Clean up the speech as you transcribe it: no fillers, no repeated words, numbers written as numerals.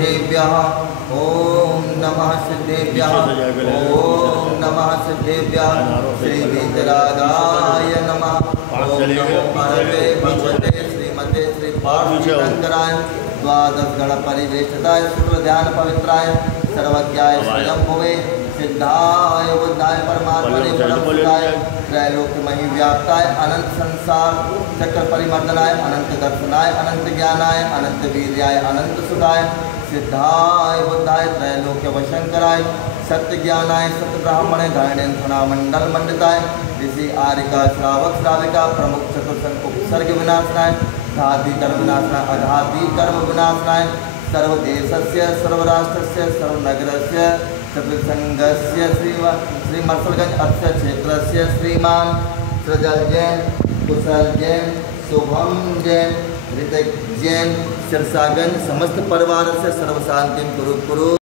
सिद्धेभ्यः ओम नमः सिद्धेभ्यः ओम नमः सिद्धेभ्यः श्री वीतरागाय नमः ओम नमो पार्वते भगवते श्रीमते श्री पार्वतीशंकराय द्वादश गण परिवेष्टिताय शुक्ल ध्यान पवित्राय सर्वज्ञाय स्वयंभुवे सिद्धाय बुद्धाय परमात्मने परमपुरुषाय त्रैलोक्यमयि व्याप्ताय अनंत संसार चक्र परिमर्दनाय अनंत दर्शनाय अनंत ज्ञानाय अनंत वीर्याय अनंत सुखाय सिद्धाय बुद्धाय त्रैलोक्य वशंकराय सत्य ज्ञानाय सत्य ब्राह्मणे धारणेन्द्रना मंडल मंडिताय ऋषि आरिका श्रावक श्राविका प्रमुख चतुर्संग उपसर्ग विनाशनाय घाती कर्म विनाशनाय अघाती कर्म विनाशनाय सर्वदेशस्य सर्वराष्ट्रस्य सर्वनगरस्य चतुर्संगस्य श्री मर्सलगंज अस्य क्षेत्रस्य श्रीमान सृजल जैन कुशल जैन शुभम जैन ऋतिक जैन सिरसागंज समस्त परिवार से सर्व शांति कुरु